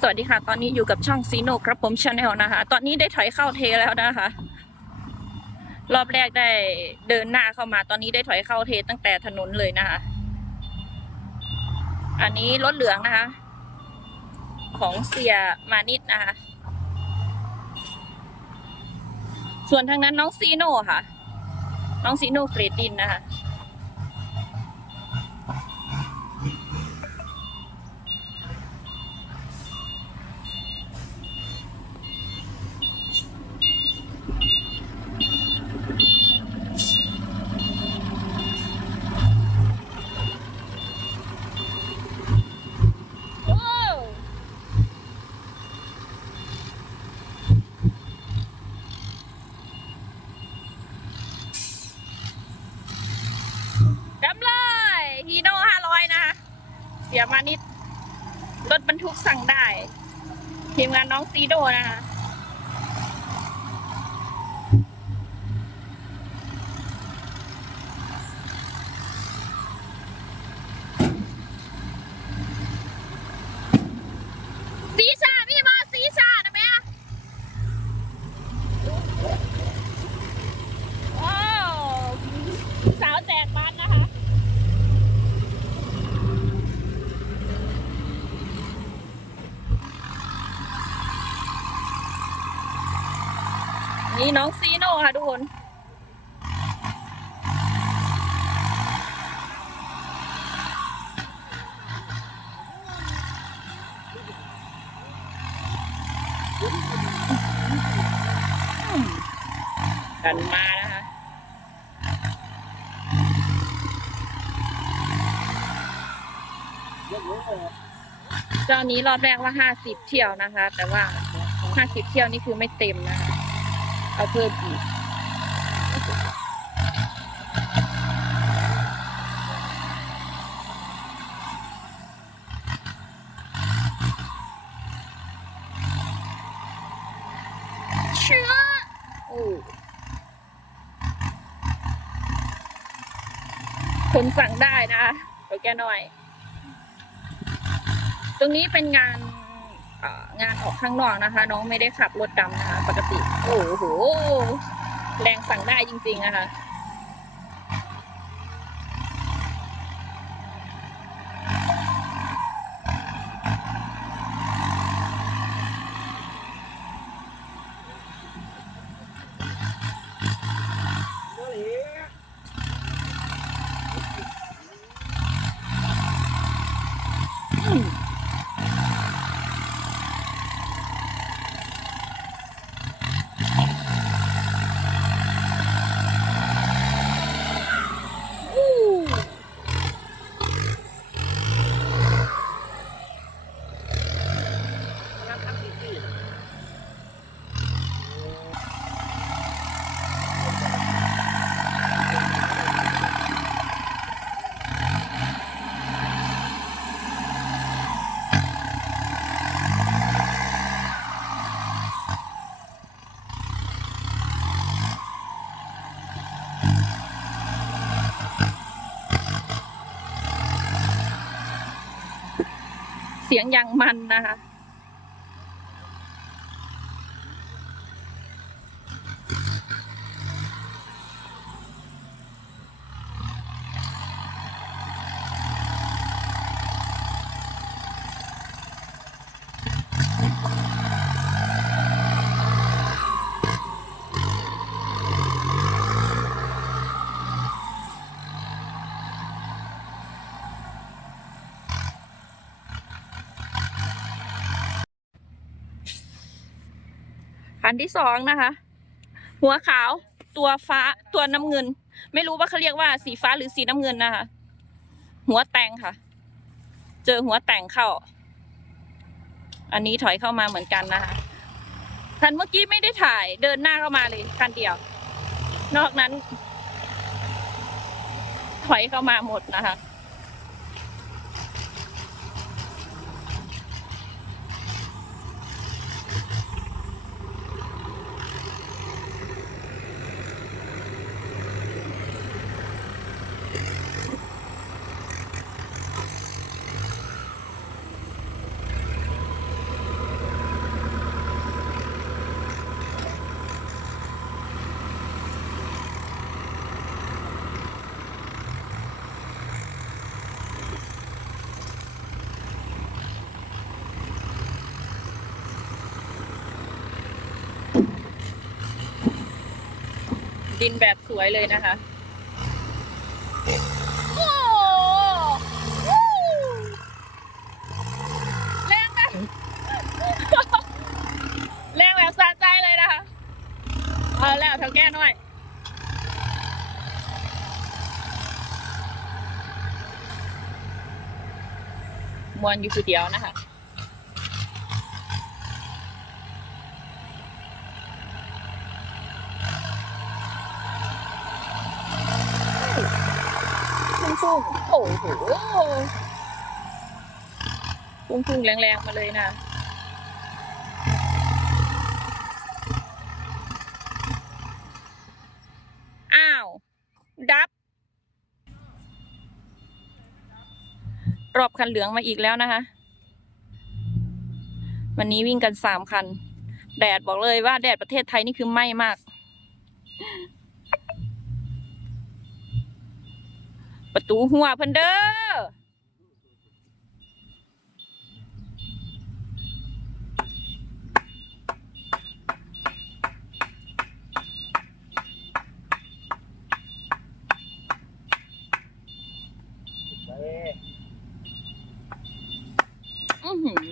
สวัสดีค่ะ ตอนนี้อยู่กับช่องซีโนครับผมชาแนลนะคะ ตอนนี้ได้ถอยเข้าเทแล้วนะคะ รอบแรกได้เดินหน้าเข้ามา ตอนนี้ได้ถอยเข้าเทตั้งแต่ถนนเลยนะคะ อันนี้รถเหลืองนะคะ ของเสียมานิดนะคะ ส่วนทางนั้นน้องซีโน่ค่ะ น้องซีโน่เฟรดดินนะคะ ว้าวจำเลยฮีโน่ห้าร้อยนะคะ เสียมานิด รถบรรทุกสั่งได้ ทีมงานน้องซีโดนะคะ สีชาพี่มาสีชานะแม่ว้าวสาวแจกบัตรนะคะ น้องซีโน่ค่ะทุกคน กันมานะคะเจ้านี้รอบแรกว่าห้าสิบเที่ยวนะคะ แต่ว่าห้าสิบเที่ยวนี่คือไม่เต็มนะคะ เอาเพิ่มอีกเชื้อคนสั่งได้นะคะโอแกหน่อย ตรงนี้เป็นงานงานออกข้างนอกนะคะ น้องไม่ได้ขับรถดำนะคะ ปกติ โอ้โห แรงสั่งได้จริงๆนะคะ อู้ เสียงยังมันนะคะ คันที่สองนะคะ หัวขาวตัวฟ้าตัวน้ำเงิน ไม่รู้ว่าเขาเรียกว่าสีฟ้าหรือสีน้ำเงินนะคะ หัวแตงค่ะ เจอหัวแตงเข้า อันนี้ถอยเข้ามาเหมือนกันนะคะคันเมื่อกี้ไม่ได้ถ่ายเดินหน้าเข้ามาเลยคันเดียว นอกนั้น ถอยเข้ามาหมดนะคะ ดินแบบสวยเลยนะคะโอ้โหแรงแบบแรงแบบสะใจเลยนะคะเอาแล้วเท่าแก่หน่อยมวนอยู่คือเดียวนะคะ ฟุ้งฟุ้ง โอ้โหฟุ้งฟุ้งแรงๆมาเลยนะอ้าว ดับ รอบคันเหลืองมาอีกแล้วนะคะ วันนี้วิ่งกันสามคัน แดดบอกเลยว่าแดดประเทศไทยนี่คือไหม้มาก ประ ตูหัวเพิ่นเด้ออื้อหือ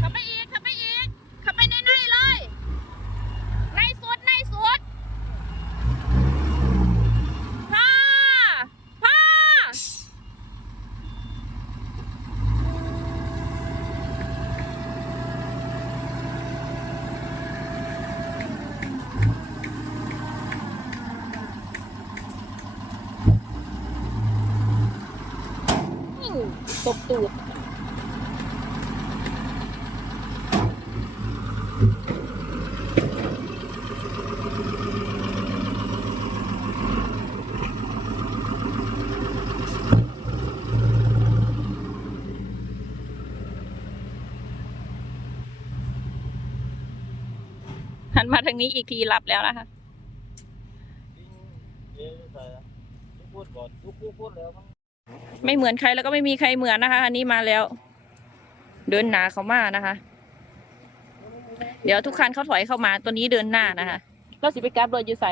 เข้าไปอีกเข้าไปอีกเข้าไปในในๆเลย ในสุดในสุด พ่อ พ่อ อื้อ ตบตูดหันมาทางนี้อีกทีหลับแล้วนะคะ พูดก่อนทุกผู้พูดแล้วมัน ไม่เหมือนใครแล้วก็ไม่มีใครเหมือนนะคะ อันนี้มาแล้ว เดินหนาเขามานะคะ เดี๋ยวทุกคันเขาถอยเข้ามาตัวนี้เดินหน้านะคะเราสิไปกราบรถอยู่ใส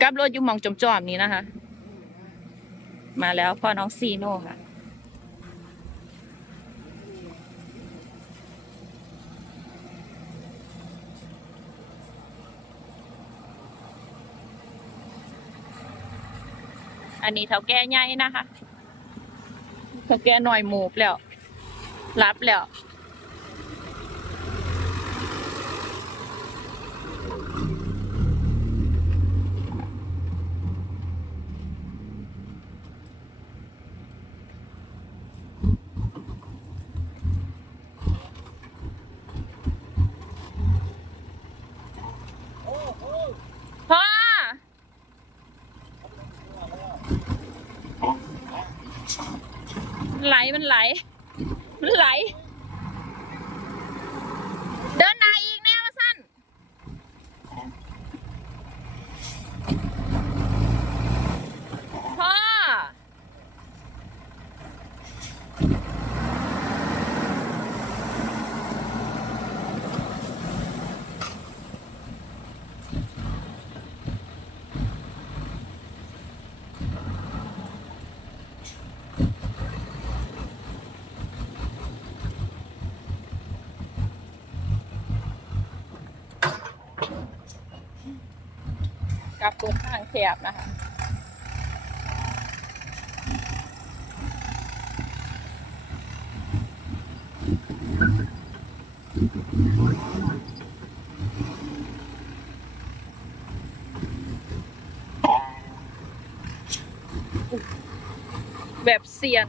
กราบรถอยู่มองจอมๆนี้นะคะ มาแล้วพ่อน้องซีโน่ค่ะอันนี้เท่าแก่ใหญ่นะคะ เท่าแกหน่อยหมูบแล้วรับแล้ว พ่อ ไหลมั นไหล มันไหล เดินหนาอีกแน่ว่าสั้นพ่อ กลับตัวข้างแคบนะคะ แบบเซียน